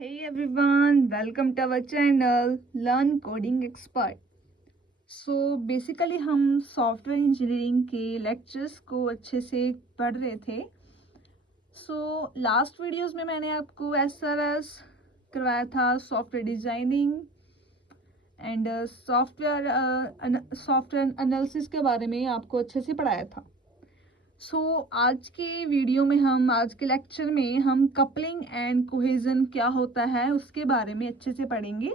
Hey everyone, welcome to our channel Learn Coding Expert. So basically हम software engineering के lectures को अच्छे से पढ़ रहे थे. So लास्ट वीडियोस में मैंने आपको SRS करवाया था, software designing and software analysis के बारे में आपको अच्छे से पढ़ाया था. आज के वीडियो में आज के लेक्चर में हम कपलिंग एंड कोहेजन क्या होता है उसके बारे में अच्छे से पढ़ेंगे.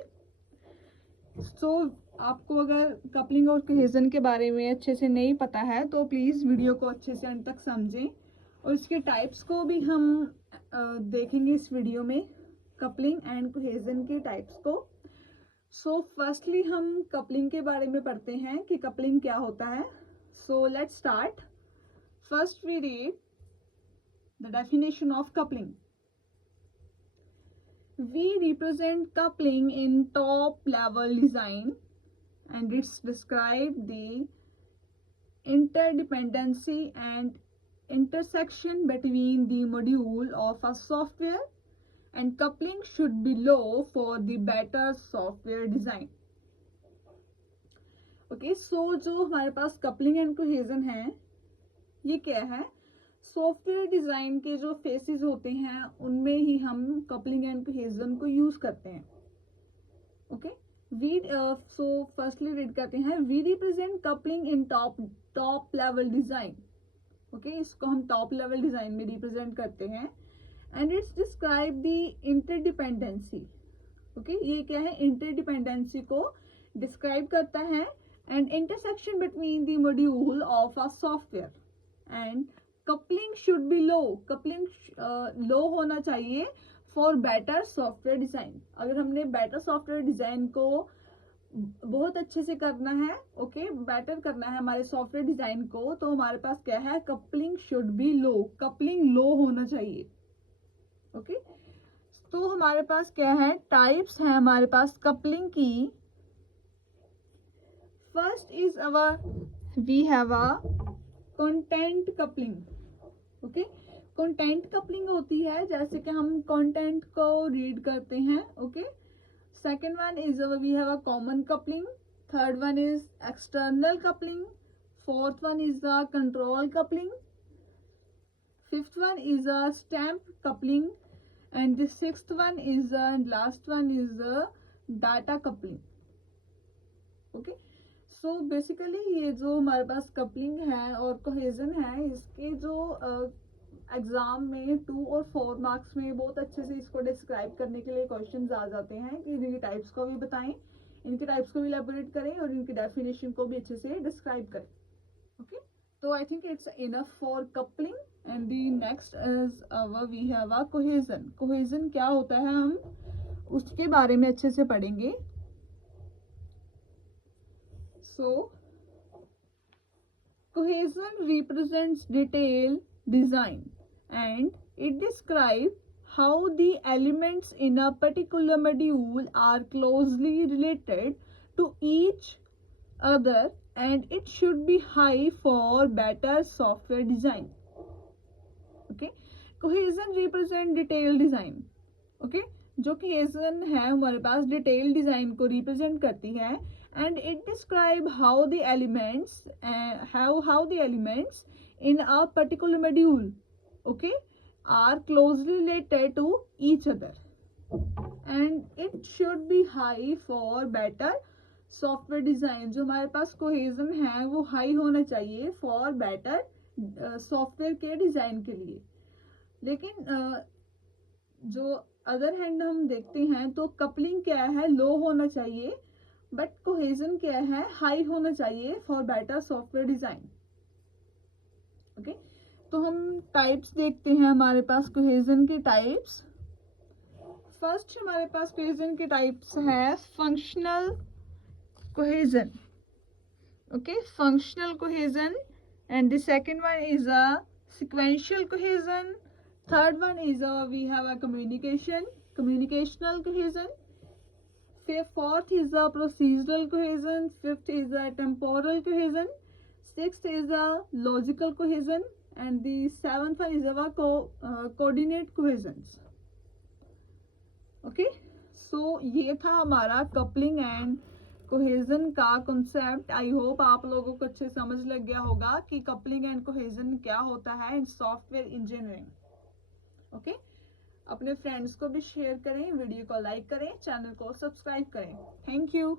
आपको अगर कपलिंग और कोहेजन के बारे में अच्छे से नहीं पता है तो प्लीज़ वीडियो को अच्छे से अंत तक समझें और इसके टाइप्स को भी हम देखेंगे इस वीडियो में, कपलिंग एंड कोहेजन के टाइप्स को. फर्स्टली हम कपलिंग के बारे में पढ़ते हैं कि कपलिंग क्या होता है. Let's start. First we read the definition of coupling. We represent coupling in top level design and it's describe the interdependency and intersection between the module of a software, and coupling should be low for the better software design. Okay, जो हमारे पास coupling and cohesion है ये क्या है? Software design के जो faces होते हैं उनमें ही हम कपलिंग एंड कोहेजन को यूज़ करते हैं. ओके, फर्स्टली रीड करते हैं. We represent coupling in top level design. Okay, इसको हम टॉप लेवल डिज़ाइन में रिप्रेजेंट करते हैं and it's describe the interdependency. Okay, ये क्या है? इंटरडिपेंडेंसी को डिस्क्राइब करता है and intersection between the module of a software. And coupling should be low. Coupling low होना चाहिए फॉर बेटर सॉफ्टवेयर डिज़ाइन. अगर हमने बेटर सॉफ्टवेयर डिज़ाइन को बहुत अच्छे से करना है, ओके, बेटर करना है हमारे सॉफ्टवेयर डिज़ाइन को, तो हमारे पास क्या है? Coupling should be low. Coupling low होना चाहिए. ओके, तो हमारे पास क्या है? टाइप्स हैं हमारे पास कपलिंग की. First is we have a content coupling. Okay, content coupling होती है जैसे कि हम कंटेंट को रीड करते हैं. Okay, second one is we have a common coupling. Third one is external coupling. Fourth one is a control coupling. Fifth one is a stamp coupling and the sixth one is last one is data coupling. Okay, basically ये जो हमारे पास coupling है और cohesion है, इसके जो exam में 2 और 4 मार्क्स में बहुत अच्छे से इसको डिस्क्राइब करने के लिए क्वेश्चंस आ जाते हैं कि इनके टाइप्स को भी बताएं, इनके टाइप्स को भी इलैबोरेट करें और इनकी डेफिनेशन को भी अच्छे से डिस्क्राइब करें. ओके, तो I think it's enough for coupling and the next is we have a cohesion. Cohesion क्या होता है हम उसके बारे में अच्छे से पढ़ेंगे. Cohesion represents detailed design and it describes how the elements in a particular module are closely related to each other and it should be high for better software design. Okay, cohesion represents detailed design. Okay, जो cohesion है हमारे पास detail design को represent करती है and it describe how the elements in a particular module, okay, are closely related to each other and it should be high for better software design. जो हमारे पास cohesion है वो high होना चाहिए for better software के design के लिए. लेकिन जो अदर हैंड हम देखते हैं तो कपलिंग क्या है? लो होना चाहिए, बट कोहेजन क्या है? हाई होना चाहिए for better software design. Okay, तो हम टाइप्स देखते हैं हमारे पास कोहेजन के टाइप्स. फर्स्ट हमारे पास कोहेजन के टाइप्स है functional cohesion. Okay, functional cohesion and the second one is a sequential cohesion. Third one is we have a communicational cohesion. Fourth is the procedural cohesion. Fifth is the temporal cohesion. Sixth is the logical cohesion and the seventh one is our coordinate cohesions. Okay, सो ये था हमारा coupling and cohesion का concept. I hope आप लोगों को अच्छे समझ लग गया होगा कि कपलिंग एंड कोहेजन क्या होता है इन सॉफ्टवेयर इंजीनियरिंग। ओके, अपने फ्रेंड्स को भी शेयर करें, वीडियो को लाइक करें, चैनल को सब्सक्राइब करें। Thank you.